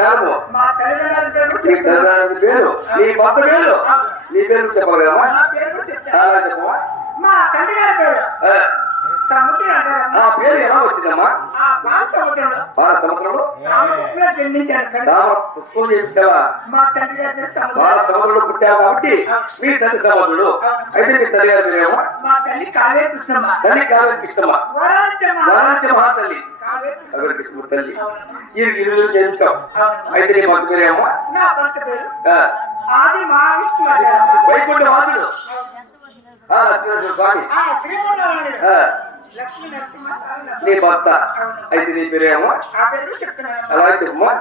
నీ తమే కారణము మా తల్లిదండ్రుల పేరు నీ తల్లిదండ్రుల పేరు నీ భర్త పేరు నీ పేరు పేరు చెప్తాను చెప్పమా మా తండ్రి గారి పేరు. సముద్రం ఆ పేరు ఎలా వచ్చిందమ్మా? బాల సముద్రంలో పుష్పం పేరు బాల సముద్రం. సముద్రంలో పుట్టావు కాబట్టి మీ తల్లి సముద్రుడు. అయితే మీ తల్లి గారి పేరేమో మా తల్లి కావే కృష్ణమ్మ తల్లి కావాలి కృష్ణమ్మ వారాజ్య మహాతల్లి. తల్లి. అయితే నీ నా పేరు? ఆది మహావిష్ణు వైకుంఠ వాసుడు స్వామి. నీ భర్త. అయితే నీ పేరు చెప్తున్నాను. అలా చెప్పమ్మా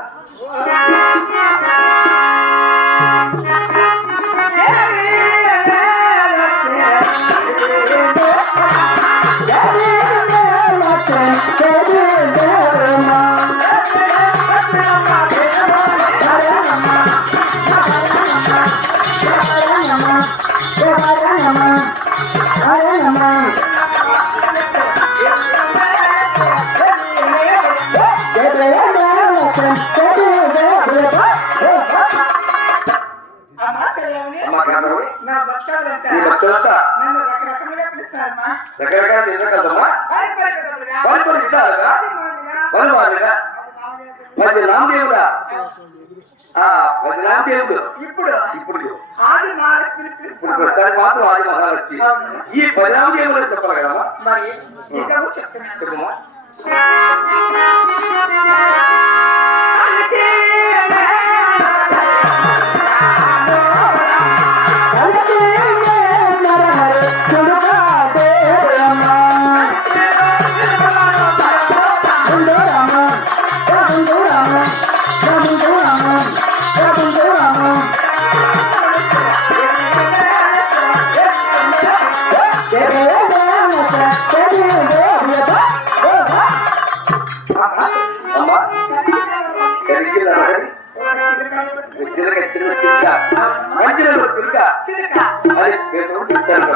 నా భక్తులంతా నీ భక్తులంతా నన్ను పిలుస్తారమ్మా రకరకాల కదమ్మా విధాలుగా. పది పది ఇప్పుడు ఇప్పుడు ఆది ఇప్పుడు ప్రస్తుతానికి మాత్రం ఆది మహాలక్ష్మి. ఈ పది చెప్పాలి కదమ్మా. మరి ఇంకా చెప్పమ్మా. చిలక. చిన్న చిలక మంచిలో చిలక చిలుక అది పేరు ఇస్తాను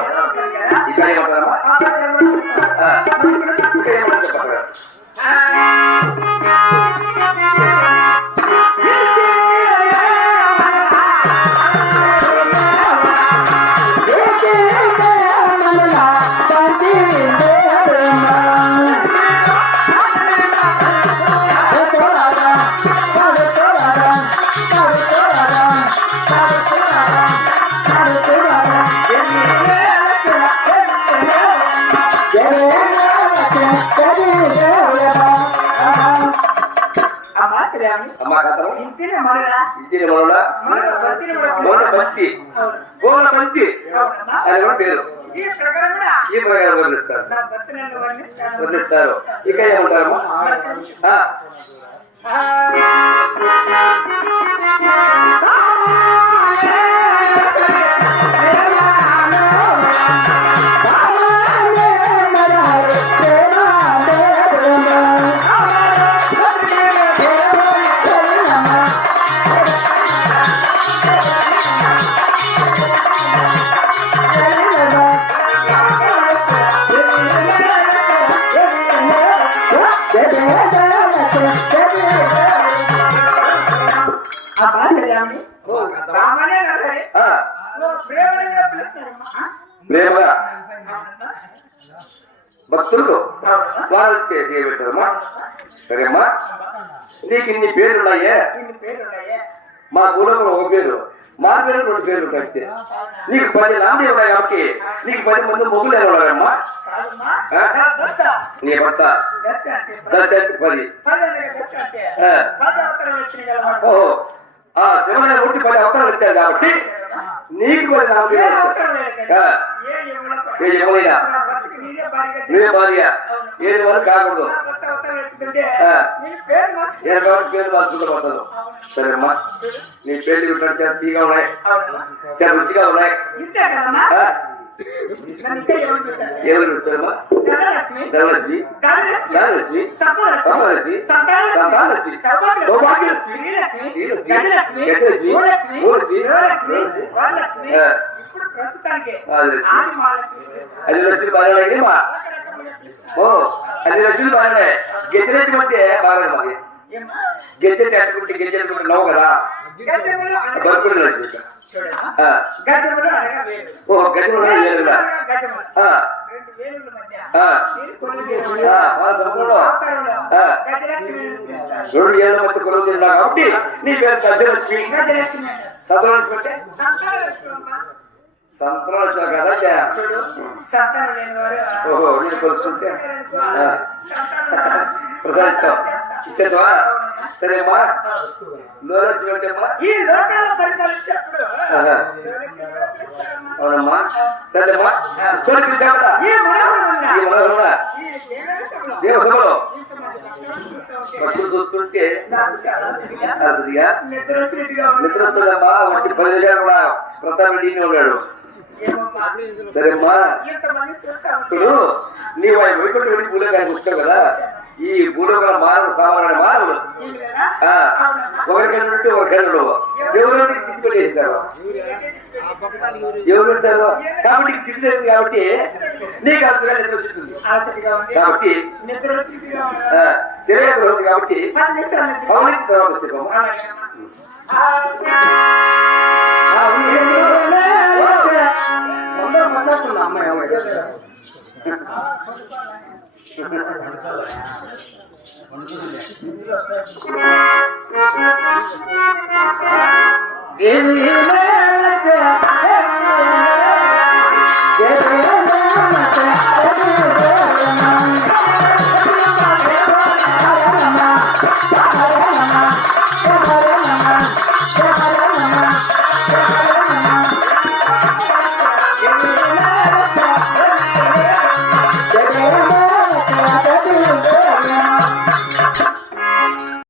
ఇక్కడ ఏమంటారమ్మా ఇక్కడ ఏమంటారు ఇంటిని మనోడా పిలుస్తారు. బంతి. మోన బంతి. అది కూడా పేరు. ఈ ప్రకారం కూడా? ఈ ప్రకారం వర్ణిస్తారు. నా భర్త నన్ను వర్ణిస్తాను వర్ణిస్తారు. ఇక ఏమంటారు? ఆ, రామనే? నా సరే. ప్రేమని. భక్తులు చేయబెట్టారమ్మా సరేమ్మా నీకు ఇన్ని పేర్లున్నాయే మా కులంలో ఒక పేరు. మా పేరు రెండు పేర్లు కలిస్తే నీకు పది నామలు ఉన్నాయి కాబట్టి నీకు పది మంది మొగ్గులు? నా భర్త. దశ అంటే అంటే పది. ఓహో. ఆ శివమైన మూర్తి పది అవసరాలు వచ్చారు కాబట్టి నీకు పది నామలు ఏ వస్తాయి. అవసరం లేదు కదా. ఆ. ఏ యమున ఏ యమునైనా. నా భర్తకి నీదే భారీగా నువ్వే భార్య ఏది వరకు కాకూడదు. పేరు సరేమ్మా నీ పేర్లు ఉంటాడు చాలా తీగా ఉన్నాయి. చాలా రుచిగా ఉన్నాయి. ఏమని పెడతారమ్మా ధనలక్ష్మి ధనలక్ష్మి సౌభాగ్యలక్ష్మి సౌభాగ్యలక్ష్మి శ్రీలక్ష్మి గజలక్ష్మి గజలక్ష్మి గృహలక్ష్మి వరలక్ష్మి. ఇప్పుడు ప్రస్తుతానికి. ఆది మహాలక్ష్మి. అది లక్ష్మి బాగా. ఓ అది లక్ష్మి బాగా గెజ్జలెత్తి మధ్య బాగా అట్టుకుంటే గెజ్జెట్టుకుంటే నవ్వు కదా? చూడమ్మా. ఆ. గజములు రెండు ఏళ్ళ మధ్య కొలువు కాబట్టి నీ పేరు. సంతలక్ష్మి కదా చే. చూడు సంతానం లేని వారు ఓహో నేను. సంతానం ప్రసాదిస్తాం ఇచ్చేద్దామా? సరేమ్మా. ఈ లోకాల పరిపాలించేప్పుడు. అవునమ్మా. సరేమ్మా. చూడండి పిలిచావట ఈ దేవదేశంలో దేవసభలో భక్తులు చూస్తుంటే. నిద్ర వచ్చినట్టుగా వచ్చి పది ప్రతాప్ రెడ్డి ఉన్నాడు? సరేమ్మా ఇప్పుడు నీ వాయి వైకుంఠ భూలోకానికి వచ్చావు కదా ఈ భూలోకాల మారు సామాన్య మానవుడు ఈ ఉంటే ఆ, అవునమ్మా. ఒక ఎవరు తిట్టుకొని చేస్తారు ఎవరు ఉంటారు? కాబట్టి తిట్టలేదు కాబట్టి నీకు అంతగా నిద్ర వచ్చింది కాబట్టి శరీరం ఉంది కాబట్టి పది తర్వాత ముందర మాట్లాడుతుంది అమ్మాయి అమ్మాయి దేవి దేవి